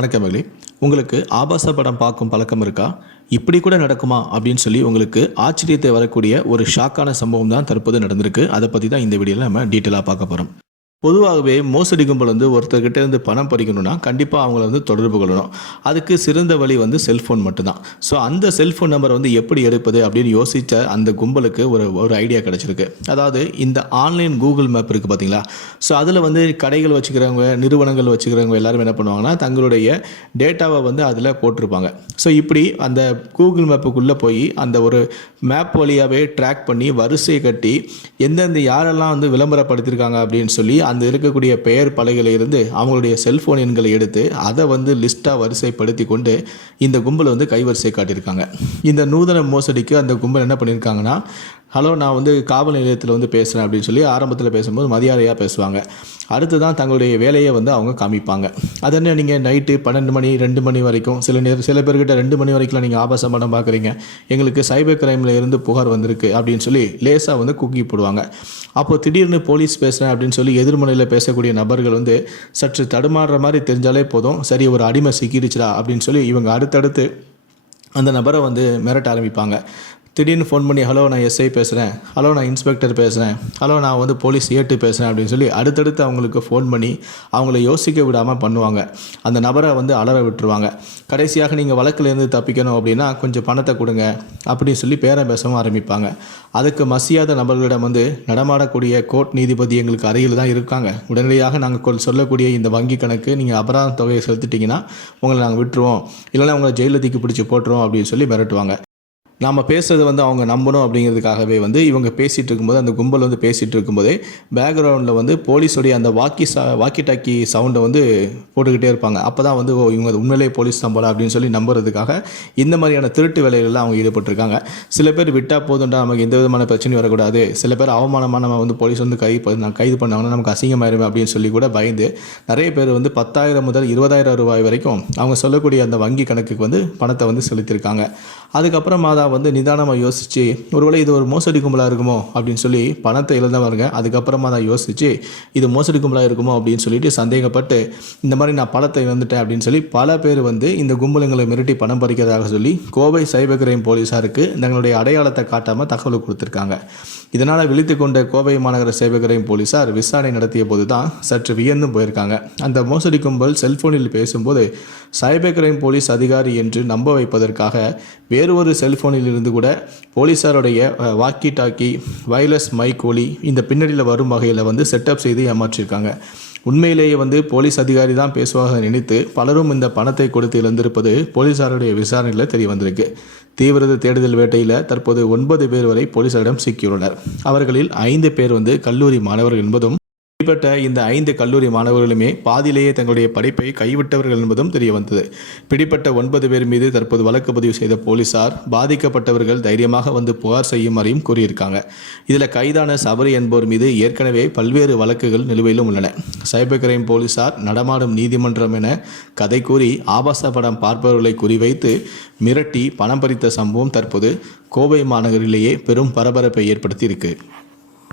வணக்கம் மகளே உங்களுக்கு ஆபாச படம் பார்க்கும் பழக்கம் இருக்கா? இப்படி கூட நடக்குமா? அப்படின்னு சொல்லி உங்களுக்கு ஆச்சரியத்தை வரக்கூடிய ஒரு ஷாக்கான சம்பவம் தான் தற்போது நடந்திருக்கு. அதை பற்றி தான் இந்த வீடியோவில் நம்ம டீட்டெயிலாக பார்க்க போகிறோம் பொதுவாகவே மோசடி கும்பல் வந்து ஒருத்தர்கிட்ட இருந்து பணம் பறிக்கணும்னா கண்டிப்பாக அவங்கள வந்து தொடர்பு கொள்ளணும். அதுக்கு சிறந்த வழி வந்து செல்ஃபோன் மட்டும்தான். ஸோ அந்த செல்ஃபோன் நம்பரை வந்து எப்படி எடுப்பது அப்படின்னு யோசித்த அந்த கும்பலுக்கு ஒரு ஒரு ஐடியா கிடச்சிருக்கு. அதாவது இந்த ஆன்லைன் கூகுள் மேப் இருக்குது பார்த்தீங்களா ஸோ அதில் வந்து கடைகள் வச்சுக்கிறவங்க நிறுவனங்கள் வச்சுக்கிறவங்க எல்லாரும் என்ன பண்ணுவாங்கன்னா தங்களுடைய டேட்டாவை வந்து அதில் போட்டிருப்பாங்க. ஸோ இப்படி அந்த கூகுள் மேப்புக்குள்ளே போய் அந்த ஒரு மேப் வழியாகவே ட்ராக் பண்ணி வரிசை கட்டி எந்தெந்த யாரெல்லாம் வந்து விளம்பரப்படுத்தியிருக்காங்க அப்படின்னு சொல்லி அந்த அந்த இருக்கக்கூடிய பெயர் பலகையிலிருந்து அவங்களுடைய செல்ஃபோன் எண்களை எடுத்து அதை வந்து லிஸ்ட்டாக வரிசைப்படுத்தி கொண்டு இந்த கும்பல் வந்து கைவரிசை காட்டியிருக்காங்க. இந்த நூதன மோசடிக்கு அந்த கும்பல் என்ன பண்ணியிருக்காங்கன்னா ஹலோ நான் வந்து காவல் நிலையத்தில் வந்து பேசுகிறேன் அப்படின்னு சொல்லி ஆரம்பத்தில் பேசும்போது மரியாதையாக பேசுவாங்க. அடுத்து தான் தங்களுடைய வேலையை வந்து அவங்க காமிப்பாங்க. அதென்ன நீங்கள் நைட்டு பன்னெண்டு மணி ரெண்டு மணி வரைக்கும் சில நேரம் சில பேர்கிட்ட ரெண்டு மணி வரைக்கும் நீங்கள் ஆபாச படம் பார்க்குறீங்க. எங்களுக்கு சைபர் கிரைமில் இருந்து புகார் வந்திருக்கு அப்படின்னு சொல்லி லேசாக வந்து குக்கி போடுவாங்க. அப்போது திடீர்னு போலீஸ் பேசுகிறேன் அப்படின்னு சொல்லி எதிர்மனையில் பேசக்கூடிய நபர்கள் வந்து சற்று தடுமாறுற மாதிரி தெரிஞ்சாலே போதும். சரி ஒரு அடிமை சிக்கிடுச்சுடா அப்படின்னு சொல்லி இவங்க அடுத்தடுத்து அந்த நபரை வந்து மிரட்ட ஆரம்பிப்பாங்க. திடீர்னு ஃபோன் பண்ணி ஹலோ நான் எஸ்ஐ பேசுகிறேன் ஹலோ நான் இன்ஸ்பெக்டர் பேசுகிறேன் ஹலோ நான் வந்து போலீஸ் ஏட்டு பேசுகிறேன் அப்படின்னு சொல்லி அடுத்தடுத்து அவங்களுக்கு ஃபோன் பண்ணி அவங்கள யோசிக்க விடாமல் பண்ணுவாங்க. அந்த நபரை வந்து அலற விட்டுருவாங்க. கடைசியாக நீங்கள் வழக்கிலேருந்து தப்பிக்கணும் அப்படின்னா கொஞ்சம் பணத்தை கொடுங்க அப்படின்னு சொல்லி பேரம் பேசவும் ஆரம்பிப்பாங்க. அதுக்கு மசியாத நபர்களிடம் வந்து நடமாடக்கூடிய கோர்ட் நீதிபதி எங்களுக்கு அருகில் தான் இருக்காங்க. உடனடியாக நாங்கள் சொல்லக்கூடிய இந்த வங்கி கணக்கு நீங்கள் அபராத தொகையை செலுத்திட்டீங்கன்னா உங்களை நாங்கள் விட்டுருவோம். இல்லைன்னா உங்களை ஜெயிலதிக்கு பிடிச்சி போட்டுருவோம் அப்படின்னு சொல்லி மிரட்டுவாங்க. நாம் பேசுகிறது வந்து அவங்க நம்பணும் அப்படிங்கிறதுக்காகவே வந்து இவங்க பேசிகிட்டு இருக்கும்போது அந்த கும்பல் வந்து பேசிகிட்டு இருக்கும்போதே பேக்ரவுண்டில் வந்து போலீஸோடைய அந்த வாக்கி சா வாக்கி டாக்கி சவுண்டை வந்து போட்டுக்கிட்டே இருப்பாங்க. அப்போ தான் வந்து ஓ இவங்க உண்மையிலே போலீஸ் தான் போல அப்படின்னு சொல்லி நம்புறதுக்காக இந்த மாதிரியான திருட்டு வேலைகள்லாம் அவங்க ஈடுபட்டிருக்காங்க. சில பேர் விட்டால் போதும்டா நமக்கு எந்த விதமான பிரச்சனையும் வரக்கூடாது. சில பேர் அவமானமாக நம்ம வந்து போலீஸ் வந்து கை கைது பண்ணாங்கன்னா நமக்கு அசிங்கமாயிருமே அப்படின்னு சொல்லி கூட பயந்து நிறைய பேர் வந்து பத்தாயிரம் முதல் இருபதாயிரம் ரூபாய் வரைக்கும் அவங்க சொல்லக்கூடிய அந்த வங்கி கணக்குக்கு வந்து பணத்தை வந்து செலுத்தியிருக்காங்க. அதுக்கப்புறமா தான் வந்து நிதானமாக யோசித்து ஒருவேளை இது ஒரு மோசடி கும்பலாக இருக்குமோ அப்படின்னு சொல்லி பணத்தை இழந்தவருங்க அதுக்கப்புறமா தான் யோசித்து இது மோசடி கும்பலாக இருக்குமோ அப்படின்னு சொல்லிட்டு சந்தேகப்பட்டு இந்த மாதிரி நான் பணத்தை இழந்துட்டேன் அப்படின்னு சொல்லி பல பேர் வந்து இந்த கும்பலுங்களை மிரட்டி பணம் பறிக்கிறதாக சொல்லி கோவை சைபர் கிரைம் போலீஸாருக்கு தங்களுடைய அடையாளத்தை காட்டாமல் தகவல் கொடுத்துருக்காங்க. இதனால் விழித்து கொண்ட கோவை மாநகர சேவகரையும் போலீசார் போலீஸார் விசாரணை நடத்திய போது தான் சற்று வியந்தும் போயிருக்காங்க. அந்த மோசடி கும்பல் செல்போனில் பேசும்போது சைபர் கிரைம் போலீஸ் அதிகாரி என்று நம்ப வைப்பதற்காக வேறு ஒரு செல்போனில் இருந்து கூட போலீஸாருடைய வாக்கி டாக்கி வயர்லெஸ் மைக் ஒலி இந்த பின்னணியில் வரும் வகையில் வந்து செட்டப் செய்து ஏமாற்றியிருக்காங்க உண்மையிலேயே வந்து போலீஸ் அதிகாரி தான் பேசுவாக நினைத்து பலரும் இந்த பணத்தை கொடுத்து இழந்திருப்பது போலீஸாருடைய விசாரணையில் தெரிய வந்திருக்கு. தீவிரத தேடுதல் வேட்டையில் தற்போது ஒன்பது பேர் வரை போலீசாரிடம் சிக்கியுள்ளனர். அவர்களில் ஐந்து பேர் வந்து கல்லூரி மாணவர்கள் என்பதும் இப்படிப்பட்ட இந்த ஐந்து கல்லூரி மாணவர்களுமே பாதியிலேயே தங்களுடைய படிப்பை கைவிட்டவர்கள் என்பதும் தெரிய வந்தது பிடிப்பட்ட ஒன்பது பேர் மீது தற்போது வழக்கு பதிவு செய்த போலீசார் பாதிக்கப்பட்டவர்கள் தைரியமாக வந்து புகார் செய்யுமாறையும் கூறியிருக்காங்க. இதில் கைதான சபரி என்போர் மீது ஏற்கனவே பல்வேறு வழக்குகள் நிலுவையிலும் உள்ளன. சைபர் கிரைம் போலீசார் நடமாடும் நீதிமன்றம் என கதை கூறி ஆபாச படம் பார்ப்பவர்களை குறிவைத்து மிரட்டி பணம் பறித்த சம்பவம் தற்போது கோவை மாநகரிலேயே பெரும் பரபரப்பை ஏற்படுத்தி இருக்கு